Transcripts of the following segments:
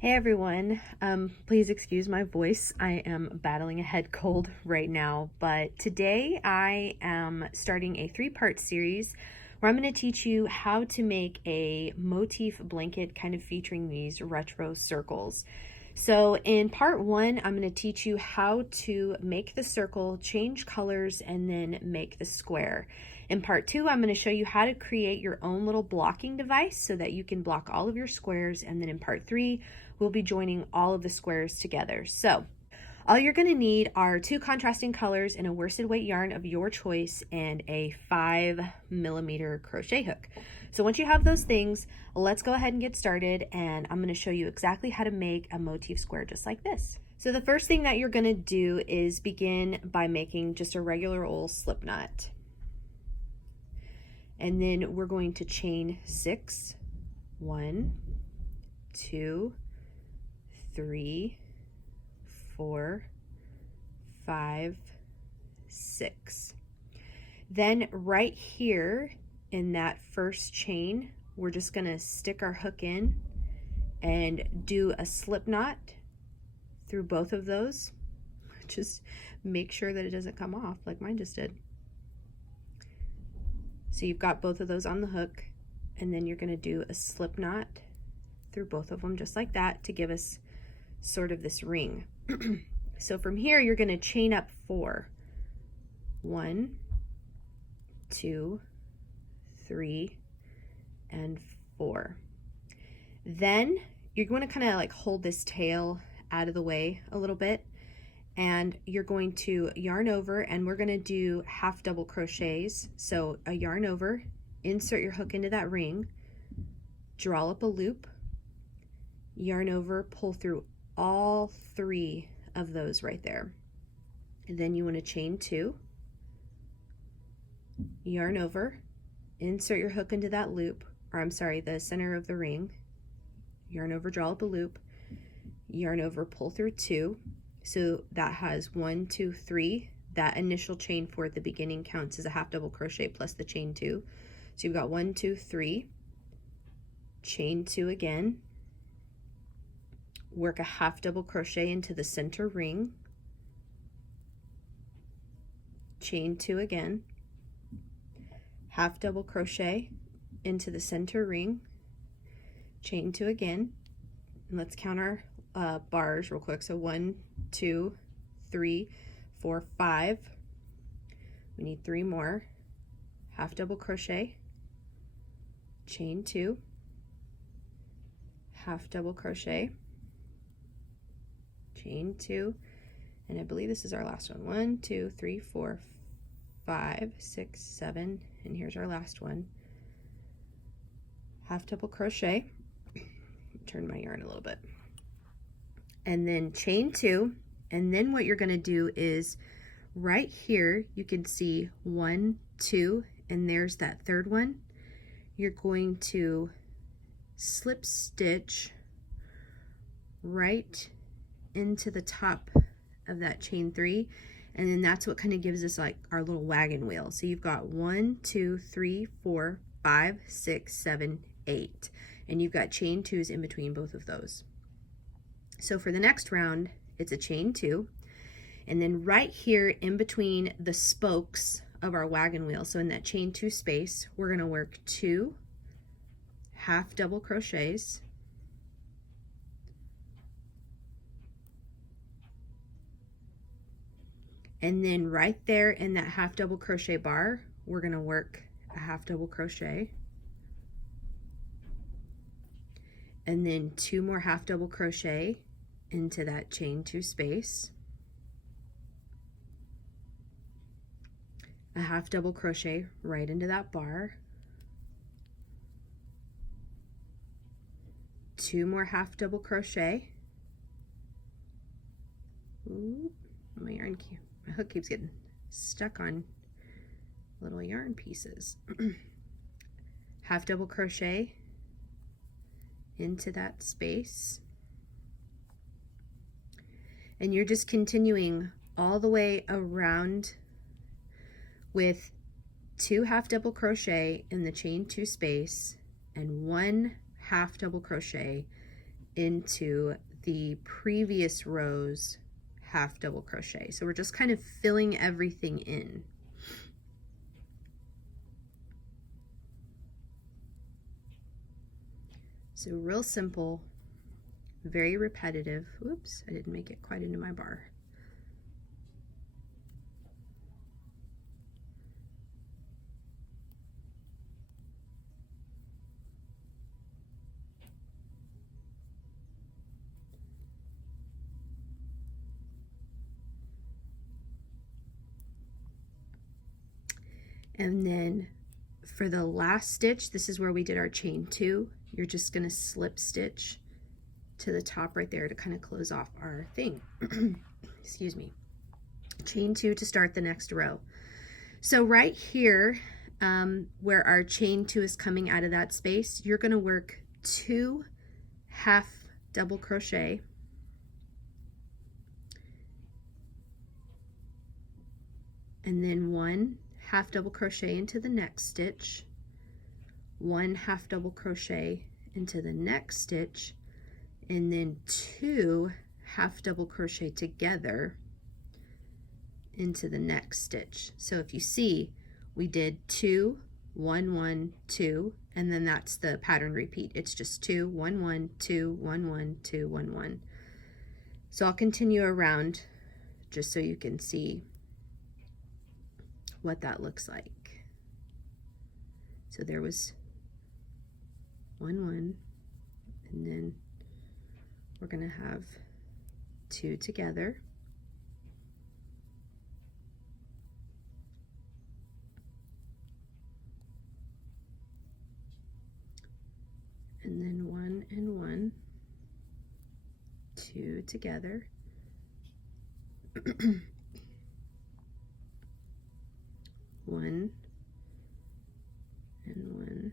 Hey everyone, please excuse my voice. I am battling a head cold right now, but today I am starting a three-part series where I'm going to teach you how to make a motif blanket kind of featuring these retro circles. So in part one, I'm going to teach you how to make the circle, change colors, and then make the square. In part two, I'm going to show you how to create your own little blocking device so that you can block all of your squares. And then in part three, we'll be joining all of the squares together. So all you're going to need are two contrasting colors and a worsted weight yarn of your choice and a 5mm crochet hook. So once you have those things, let's go ahead and get started, and I'm going to show you exactly how to make a motif square just like this. So the first thing that you're going to do is begin by making just a regular old slip knot. And then we're going to chain 6, 1, 2, 3, 4, 5, 6. Then right here in that first chain, we're just going to stick our hook in and do a slip knot through both of those. Just make sure that it doesn't come off like mine just did. So you've got both of those on the hook, and then you're going to do a slip knot through both of them just like that to give us sort of this ring. So from here you're going to chain up 4. 1, 2, 3, and 4. Then you're going to kind of like hold this tail out of the way a little bit, and you're going to yarn over, and we're going to do half double crochets. So a yarn over, insert your hook into that ring, draw up a loop, yarn over, pull through all 3 of those right there. And then you want to chain 2, yarn over, insert your hook into that loop, or I'm sorry, the center of the ring, yarn over, draw up a loop, yarn over, pull through 2. So that has 1, 2, 3. That initial chain 4 at the beginning counts as a half double crochet plus the chain 2. So you've got 1, 2, 3, chain 2 again, work a half double crochet into the center ring, chain 2 again, half double crochet into the center ring, chain 2 again, and let's count our bars real quick. So 1, 2, 3, 4, 5. We need 3 more. Half double crochet, chain 2, half double crochet, chain 2, and I believe this is our last one. 1, 2, 3, 4, 5, 6, 7, and here's our last one. Half double crochet, turn my yarn a little bit, and then chain 2. And then what you're going to do is right here you can see 1, 2, and there's that third one. You're going to slip stitch right into the top of that chain 3, and then that's what kind of gives us like our little wagon wheel. So you've got 1, 2, 3, 4, 5, 6, 7, 8, and you've got chain 2s in between both of those. So for the next round, it's a chain 2, and then right here in between the spokes of our wagon wheel, so in that chain 2 space, we're going to work 2 half double crochets, and then right there in that half double crochet bar, we're going to work a half double crochet, and then 2 more half double crochet into that chain 2 space, a half double crochet right into that bar, 2 more half double crochet. Ooh, my hook keeps getting stuck on little yarn pieces. Half double crochet into that space, and you're just continuing all the way around with 2 half double crochet in the chain 2 space and 1 half double crochet into the previous row's half double crochet. So we're just kind of filling everything in. So real simple, very repetitive. Oops, I didn't make it quite into my bar. And then for the last stitch, this is where we did our chain 2. You're just going to slip stitch to the top right there to kind of close off our thing. Excuse me. Chain 2 to start the next row. So right here, where our chain 2 is coming out of that space, you're going to work 2 half double crochet, and then 1 half double crochet into the next stitch, 1 half double crochet into the next stitch, and then 2 half double crochet together into the next stitch. So if you see, we did 2 1 1 2, and then that's the pattern repeat. It's just 2 1 1 2 1 1 2 1 1. So I'll continue around just so you can see what that looks like. So there was 1 1, and then we're going to have 2 together, and then 1 and 1, 2 together, 1 and 1,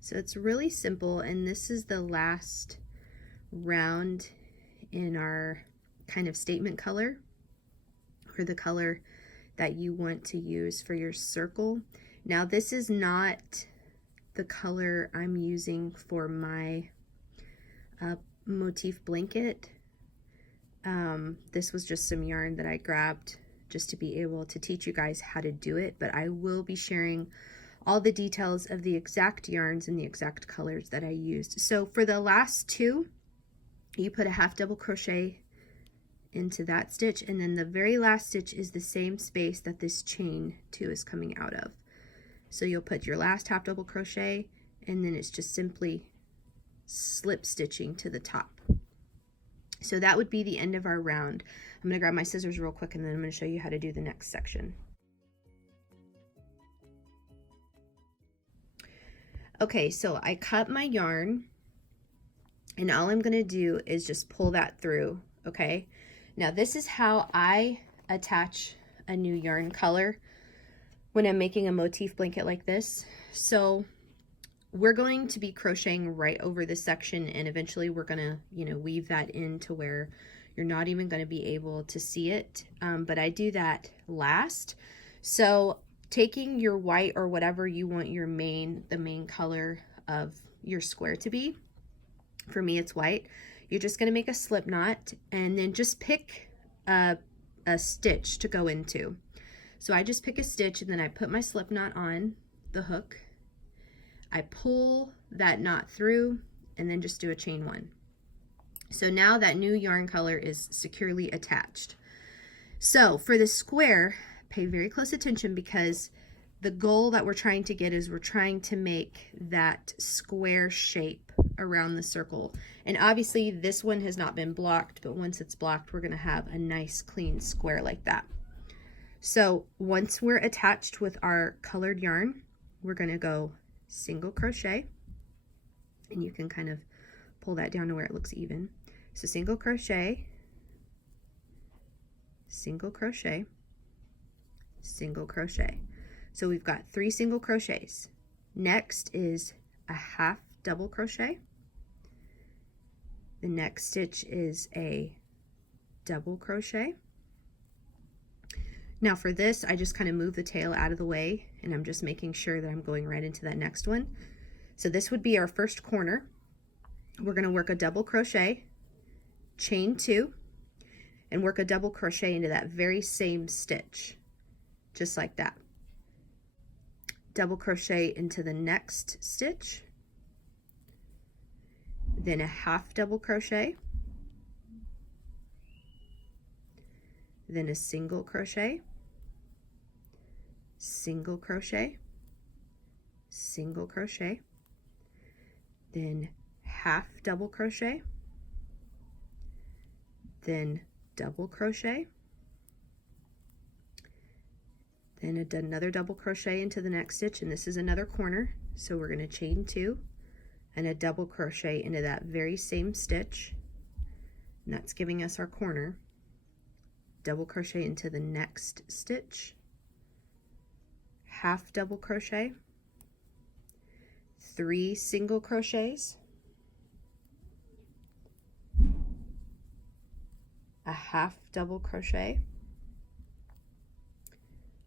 so it's really simple, and this is the last round in our kind of statement color, or the color that you want to use for your circle. Now this is not the color I'm using for my motif blanket. This was just some yarn that I grabbed just to be able to teach you guys how to do it, but I will be sharing all the details of the exact yarns and the exact colors that I used. So for the last 2, you put a half double crochet into that stitch, and then the very last stitch is the same space that this chain 2 is coming out of. So you'll put your last half double crochet, and then it's just simply slip stitching to the top. So that would be the end of our round. I'm going to grab my scissors real quick, and then I'm going to show you how to do the next section. Okay, so I cut my yarn, and all I'm going to do is just pull that through, okay? Now this is how I attach a new yarn color when I'm making a motif blanket like this. So we're going to be crocheting right over this section, and eventually we're gonna, weave that in to where you're not even gonna be able to see it. But I do that last. So taking your white or whatever you want the main color of your square to be, for me it's white, you're just gonna make a slip knot and then just pick a stitch to go into. So I just pick a stitch, and then I put my slip knot on the hook. I pull that knot through, and then just do a chain 1. So now that new yarn color is securely attached. So for the square, pay very close attention, because the goal that we're trying to get is we're trying to make that square shape around the circle. And obviously this one has not been blocked, but once it's blocked, we're going to have a nice clean square like that. So once we're attached with our colored yarn, we're going to go single crochet, and you can kind of pull that down to where it looks even. So single crochet, single crochet, single crochet. So we've got 3 single crochets. Next is a half double crochet. The next stitch is a double crochet. Now for this, I just kind of move the tail out of the way, and I'm just making sure that I'm going right into that next one. So this would be our first corner. We're going to work a double crochet, chain 2, and work a double crochet into that very same stitch, just like that. Double crochet into the next stitch, then a half double crochet, then a single crochet, single crochet, single crochet, then half double crochet, then double crochet, then another double crochet into the next stitch, and this is another corner, so we're going to chain 2 and a double crochet into that very same stitch, and that's giving us our corner. Double crochet into the next stitch, half double crochet, 3 single crochets, a half double crochet,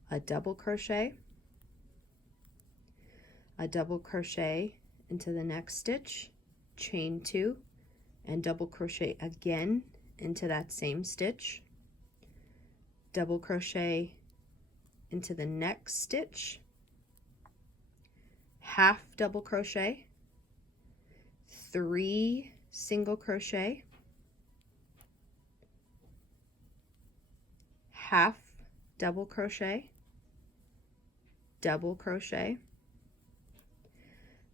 a double crochet, a double crochet into the next stitch, chain 2, and double crochet again into that same stitch, double crochet into the next stitch, half double crochet, 3 single crochet, half double crochet, double crochet,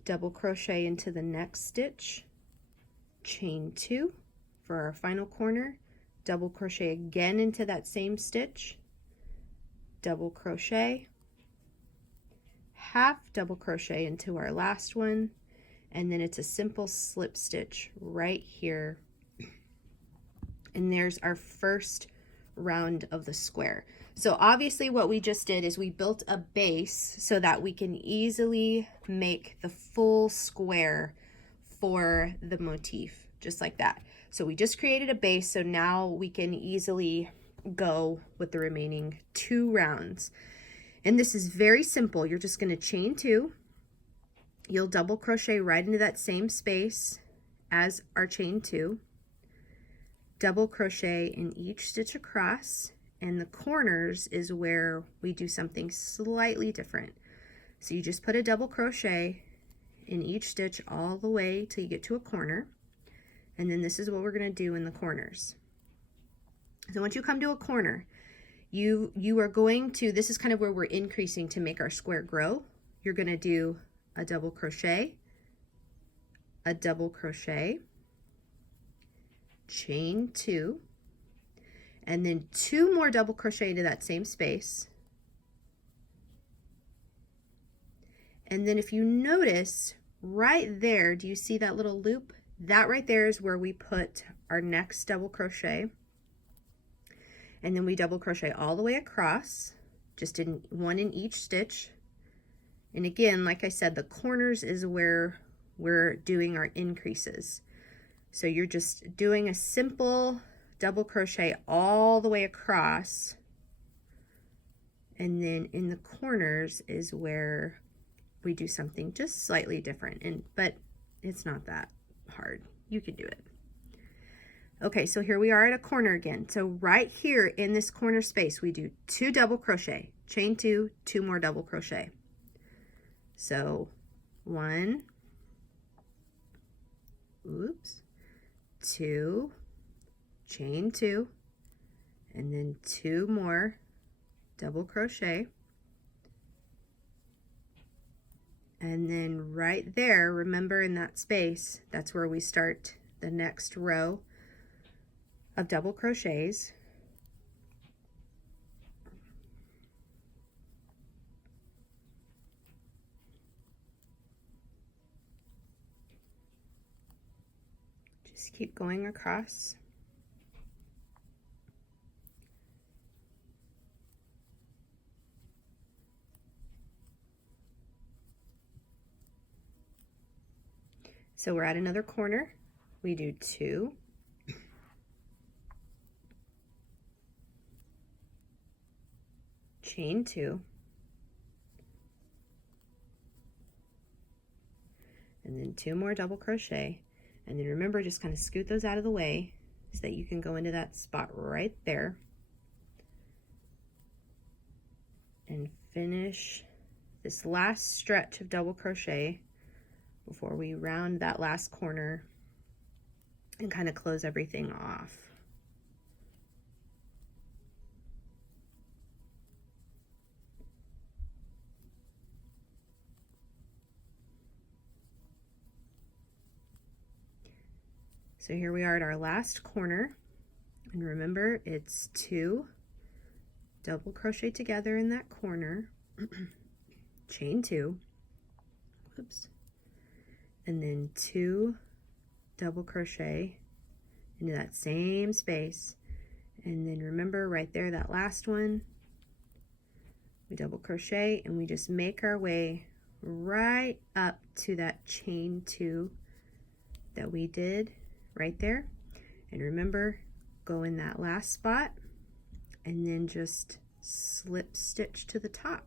double crochet into the next stitch, chain 2 for our final corner, double crochet again into that same stitch, double crochet, half double crochet into our last one, and then it's a simple slip stitch right here, and there's our first round of the square. So obviously what we just did is we built a base so that we can easily make the full square for the motif, just like that. So we just created a base, so now we can easily go with the remaining 2 rounds. And this is very simple. You're just going to chain 2. You'll double crochet right into that same space as our chain 2. Double crochet in each stitch across, and the corners is where we do something slightly different. So you just put a double crochet in each stitch all the way till you get to a corner, and then this is what we're going to do in the corners. So once you come to a corner, you are going to, this is kind of where we're increasing to make our square grow. You're going to do a double crochet, a double crochet, chain 2, and then 2 more double crochet into that same space. And then if you notice right there, do you see that little loop? That right there is where we put our next double crochet, and then we double crochet all the way across, just in 1 in each stitch. And again, like I said, the corners is where we're doing our increases. So you're just doing a simple double crochet all the way across, and then in the corners is where we do something just slightly different, but it's not that hard. You can do it. Okay, so here we are at a corner again. So right here in this corner space, we do 2 double crochet, chain 2, 2 more double crochet. So 1, oops, 2, chain 2, and then 2 more double crochet, and then right there, remember in that space, that's where we start the next row of double crochets. Just keep going across. So we're at another corner. We do 2, chain 2, and then 2 more double crochet, and then remember, just kind of scoot those out of the way so that you can go into that spot right there and finish this last stretch of double crochet before we round that last corner and kind of close everything off. So here we are at our last corner, and remember, it's 2 double crochet together in that corner, chain 2, whoops, and then 2 double crochet into that same space, and then remember right there, that last one, we double crochet and we just make our way right up to that chain 2 that we did right there. And remember, go in that last spot and then just slip stitch to the top,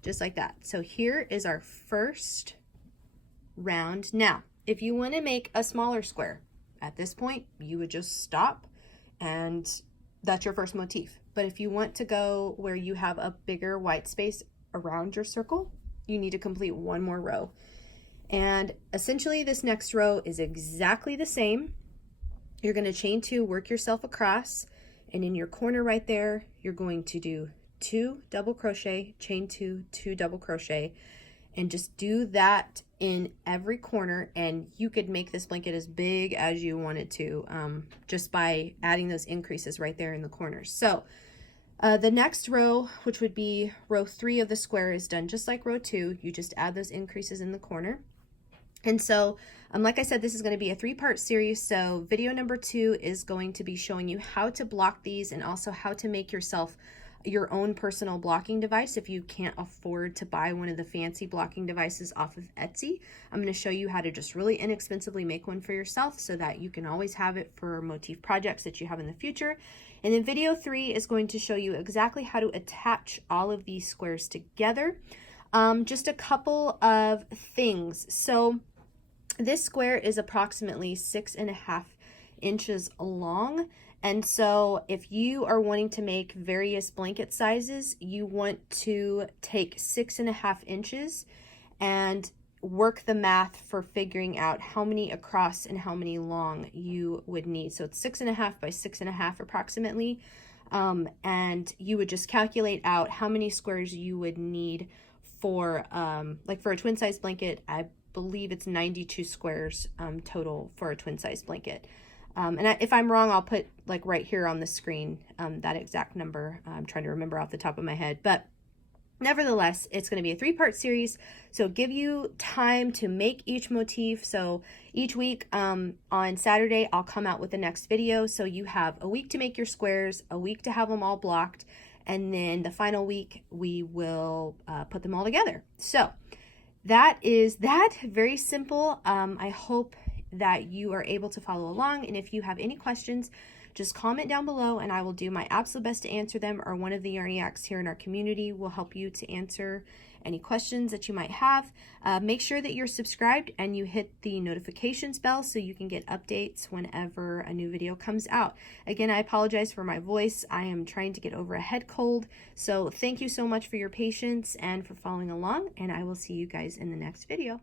just like that. So here is our first round. Now, if you want to make a smaller square, at this point, you would just stop and that's your first motif. But if you want to go where you have a bigger white space around your circle, you need to complete 1 more row. And essentially this next row is exactly the same. You're going to chain 2, work yourself across, and in your corner right there, you're going to do 2 double crochet, chain 2, 2 double crochet, and just do that in every corner. And you could make this blanket as big as you wanted to, just by adding those increases right there in the corners. So the next row, which would be row 3 of the square, is done just like row 2. You just add those increases in the corner. And so, like I said, this is going to be a 3-part series. So video number 2 is going to be showing you how to block these and also how to make yourself your own personal blocking device if you can't afford to buy one of the fancy blocking devices off of Etsy. I'm going to show you how to just really inexpensively make one for yourself so that you can always have it for motif projects that you have in the future. And then video 3 is going to show you exactly how to attach all of these squares together. Just a couple of things. So this square is approximately 6.5 inches long. And so if you are wanting to make various blanket sizes, you want to take 6.5 inches and work the math for figuring out how many across and how many long you would need. So it's 6.5 by 6.5 approximately. And you would just calculate out how many squares you would need for, like for a twin size blanket. I believe it's 92 squares total for a twin size blanket. And if I'm wrong, I'll put like right here on the screen that exact number. I'm trying to remember off the top of my head, but nevertheless, it's going to be a 3-part series, so give you time to make each motif. So each week on Saturday, I'll come out with the next video. So you have a week to make your squares, a week to have them all blocked, and then the final week we will put them all together. So that is that. Very simple. I hope that you are able to follow along, and if you have any questions, just comment down below and I will do my absolute best to answer them, or one of the Yarniacs here in our community will help you to answer any questions that you might have. Make sure that you're subscribed and you hit the notifications bell so you can get updates whenever a new video comes out. Again, I apologize for my voice. I am trying to get over a head cold. So thank you so much for your patience and for following along, and I will see you guys in the next video.